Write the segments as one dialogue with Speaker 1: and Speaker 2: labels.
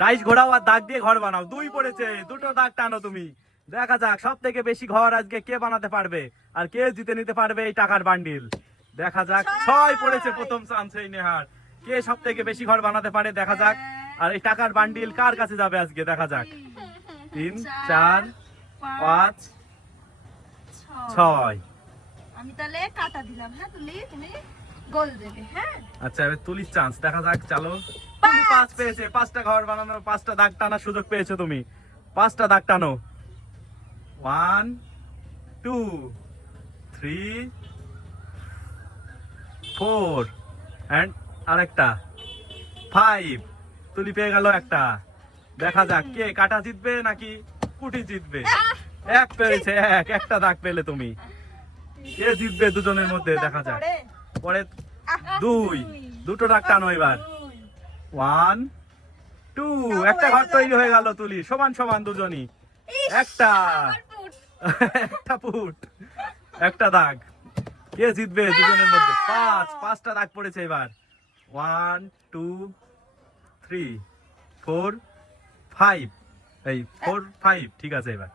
Speaker 1: dice ঘোড়াও আর দাগ দিয়ে ঘর বানাও দুই পড়েছে দুটো দাগ টানো তুমি দেখা যাক সব থেকে বেশি ঘর আজকে কে বানাতে পারবে আর কে জিতে নিতে পারবে এই টাকার বান্ডিল দেখা যাক ছয় পড়েছে প্রথম চান্স এই নেহার কে সব থেকে বেশি ঘর বানাতে পারে দেখা যাক আর এই টাকার বান্ডিল কার কাছে যাবে আজকে দেখা যাক তিন চার পাঁচ ছয়
Speaker 2: আমি তাহলে কাটা দিলাম হ্যাঁ তুমি তুমি গোল দেবে হ্যাঁ
Speaker 1: আচ্ছা এবার তুলির চান্স দেখা যাক চলো তুমি পাঁচ পেয়েছে পাঁচটা ঘর বানানোর পাঁচটা দাগ টানার সুযোগ পেয়েছো তুমি পাঁচটা দাগ টানো one two three four and আরেকটা ফাইভ তুলি পেয়ে গেল একটা দেখা যাক কে কাটা জিতবে নাকি কুটি জিতবে এক পেয়েছে এক একটা দাগ পেলে তুমি কে জিতবে দুজনের মধ্যে দেখা যাক পরে দুই দুটো ডাক টানো এবার ওয়ান টু একটা ঘর তৈরি হয়ে গেল তুলি সমান সমান দুজনই একটা একটা ফুট একটা দাগ কে জিতবে দুজনের মধ্যে পাঁচ পাঁচটা দাগ পড়েছে এবার one two three four five এই ফোর ফাইভ ঠিক আছে এবার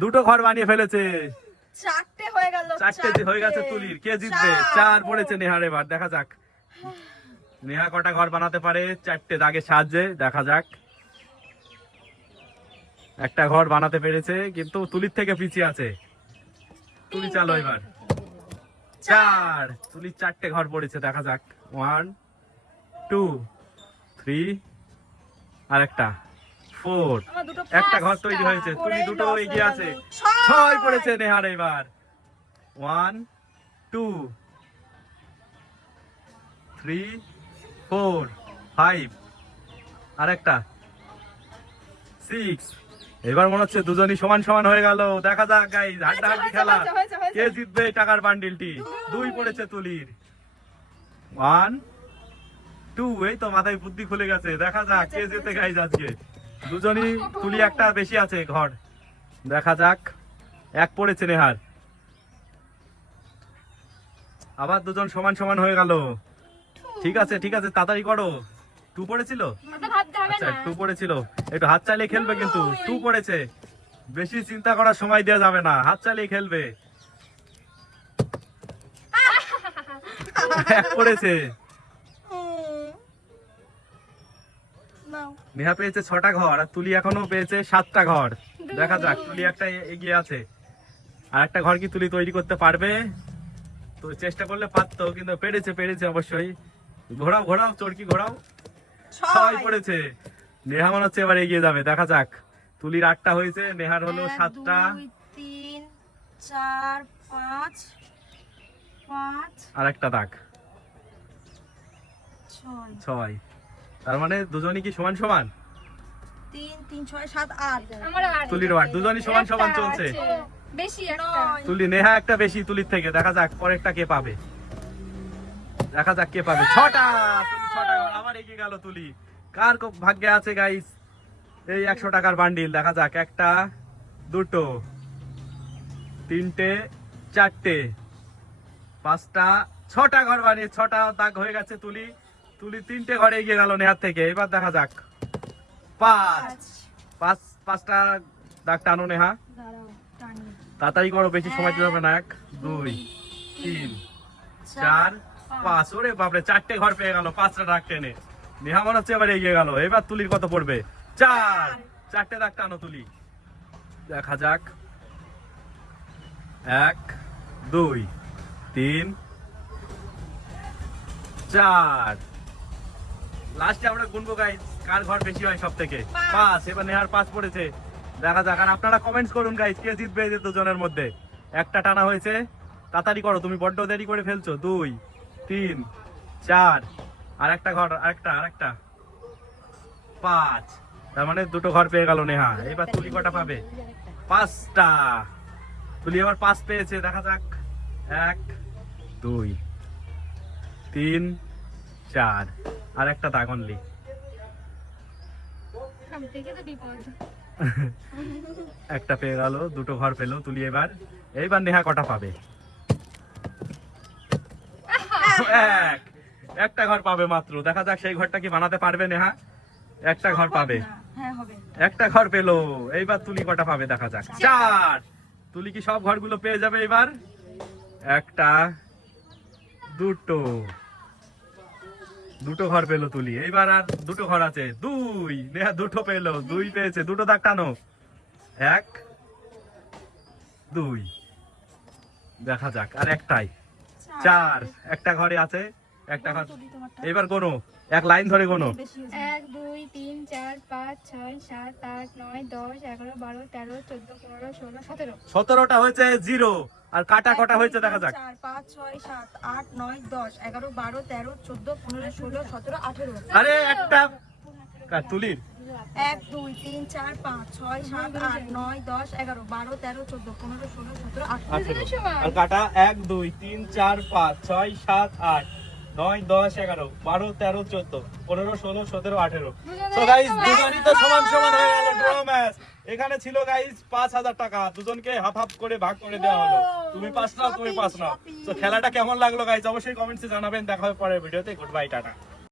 Speaker 1: দুটো ঘর বানিয়ে ফেলেছে
Speaker 2: চারটে হয়ে গেল
Speaker 1: চারটে হয়ে গেছে তুলির কে জিতবে চার পড়েছে নেহার এবার দেখা যাক নেহা কটা ঘর বানাতে পারে চারটে সাহায্যে দেখা যাক একটা ঘর বানাতে পেরেছে কিন্তু তুলির থেকে পিছিয়ে আছে তুলি চালো এবার চার তুলির চারটে ঘর পড়েছে দেখা যাক ওয়ান টু থ্রি আর একটা ফোর একটা ঘর তৈরি হয়েছে তুলি দুটো এগিয়ে আছে ছয় পড়েছে নেহার এবার one two three four five আর একটা সিক্স এবার মনে হচ্ছে দুজনই সমান সমান হয়ে গেল দেখা যাক গাই হাড্ডি খেলা কে জিতবে এই টাকার বান্ডিলটি দুই পড়েছে তুলির ওয়ান টু এই তো মাথায় বুদ্ধি খুলে গেছে দেখা যাক কে যেতে গাইজ আজকে দুজনই তুলি একটা বেশি আছে ঘর দেখা যাক এক পড়েছে নেহার আবার দুজন সমান সমান হয়ে গেল ঠিক আছে ঠিক আছে তাড়াতাড়ি করো টু পড়েছিল আচ্ছা টু পড়েছিল একটু হাত চালিয়ে খেলবে কিন্তু টু পড়েছে বেশি চিন্তা করার সময় দেওয়া যাবে না হাত চালিয়ে খেলবে এক পড়েছে নেহা পেয়েছে ছটা ঘর আর তুলি এখনো পেয়েছে সাতটা ঘর দেখা যাক তুলি একটা এগিয়ে আছে আর একটা ঘর কি তুলি তৈরি করতে পারবে তো চেষ্টা করলে পারতো কিন্তু পেরেছে পেরেছে অবশ্যই ঘোরাও ঘোরাও চরকি ঘোরাও সবাই পড়েছে নেহা মনে হচ্ছে এবার এগিয়ে যাবে দেখা যাক তুলির আটটা হয়েছে নেহার হলো সাতটা
Speaker 2: তিন চার পাঁচ পাঁচ
Speaker 1: আর একটা দাগ ছয় তার মানে দুজনই কি সমান সমান
Speaker 2: তিন তিন ছয় সাত আট
Speaker 1: তুলির আট দুজনই সমান সমান চলছে বেশি একটা তুলি নেহা একটা বেশি তুলির থেকে দেখা যাক পরেরটা কে পাবে দেখা যাক কে পাবে ছটা ছটা আমার এগিয়ে গেল তুলি কার ভাগ্যে আছে গাইস এই একশো টাকার বান্ডিল দেখা যাক একটা দুটো তিনটে চারটে পাঁচটা ছটা ঘর বানিয়ে ছটা দাগ হয়ে গেছে তুলি তুলি তিনটে ঘরে এগিয়ে গেল নেহার থেকে এবার দেখা যাক পাঁচ পাঁচ পাঁচটা দাগ টানো নেহা তাড়াতাড়ি করো বেশি সময় তো হবে না এক দুই তিন চার পাঁচ ওরে বাপরে চারটে ঘর পেয়ে গেল পাঁচটা ডাক টেনে নেহা মনে হচ্ছে এবার এগিয়ে গেল এবার তুলির কত পড়বে চার চারটে ডাক টানো তুলি দেখা যাক এক দুই তিন চার লাস্টে আমরা গুনবো গাই কার ঘর বেশি হয় সব থেকে পাঁচ এবার নেহার পাঁচ পড়েছে দেখা যাক আর আপনারা কমেন্টস করুন গাইজ কে জিতবে এই দুজনের মধ্যে একটা টানা হয়েছে তাড়াতাড়ি করো তুমি বড্ড দেরি করে ফেলছো দুই তিন চার আর একটা ঘর আর একটা আর একটা পাঁচ তার মানে দুটো ঘর পেয়ে গেল নেহা এবার তুলি কটা পাবে পাঁচটা তুলি আবার পাঁচ পেয়েছে দেখা যাক এক দুই তিন চার আর একটা দাগনলি বিপদ একটা পেয়ে গেল দুটো ঘর পেলো তুলি এবার এইবার নেহা কটা পাবে এক একটা ঘর পাবে মাত্র দেখা যাক সেই ঘরটা কি বানাতে পারবে নেহা একটা ঘর পাবে হ্যাঁ, একটা ঘর পেলো এইবার তুলি কটা পাবে দেখা যাক চার তুলি কি সব ঘরগুলো পেয়ে যাবে এবার একটা দুটো দুটো ঘর পেলো তুলি এইবার আর দুটো ঘর আছে দুই নেহা দুটো পেলো দুই পেয়েছে দুটো দাগ টানো এক দুই দেখা যাক আর একটাই চার একটা ঘরে আছে এবার কোনো এক লাইন ধরে কোনো
Speaker 2: এক দুই তিন চার পাঁচ ছয় সাত আট নয় দশ এগারো বারো তেরো চোদ্দ পনেরো ষোলো সতেরো
Speaker 1: সতেরোটা হয়েছে জিরো আর কাটা কটা হয়েছে দেখা যাক চার
Speaker 2: পাঁচ ছয় সাত আট নয় দশ এগারো বারো তেরো চোদ্দ পনেরো ষোলো সতেরো আঠেরো
Speaker 1: আরে একটা তুলির
Speaker 2: এক দুই তিন চার পাঁচ ছয় সাত আট নয় দশ এগারো বারো তেরো চোদ্দ পনেরো ষোলো সতেরো
Speaker 1: আঠেরো আর কাটা এক দুই তিন চার পাঁচ ছয় সাত আট নয় দশ এগারো বারো তেরো চোদ্দ পনেরো ষোলো সতেরো আঠেরো তো গাইজ দুজনই তো সমান সমান হয়ে গেল ড্র ম্যাচ এখানে ছিল গাইজ পাঁচ হাজার টাকা দুজনকে হাফ হাফ করে ভাগ করে দেওয়া হলো তুমি পাঁচ নাও তুমি পাঁচ নাও তো খেলাটা কেমন লাগলো গাইজ অবশ্যই কমেন্টসে জানাবেন দেখা হবে পরের ভিডিওতে গুড বাই টাটা